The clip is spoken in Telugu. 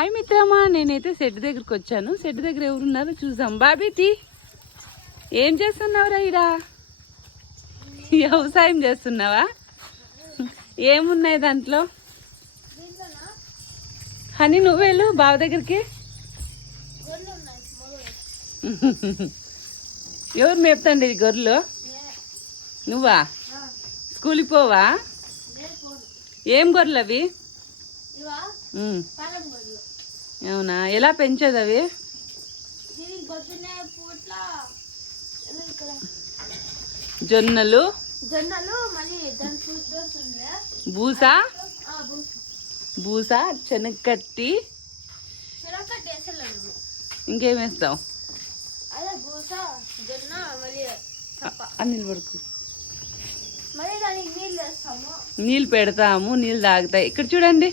హాయ్ మిత్రమా, నేనైతే సెట్ దగ్గరికి వచ్చాను. సెట్ దగ్గర ఎవరున్నారో చూసాం. బాబీతి ఏం చేస్తున్నావురా? ఇడా వ్యవసాయం చేస్తున్నావా? ఏమున్నాయి దాంట్లో? హనీ నువ్వేళ్ళు బావ దగ్గరికి. ఎవరు మేపుతండి గొర్రెలు? నువ్వా? స్కూల్కి పోవా? ఏం గొర్రెలు అవి? అవునా? ఎలా పెంచేది అవి? జొన్నలు బూసా బూసా శనగకట్టి ఇంకేం వేస్తావు? అన్నిలు పడుకు నీళ్ళు పెడతాము, నీళ్ళు తాగుతాయి. ఇక్కడ చూడండి,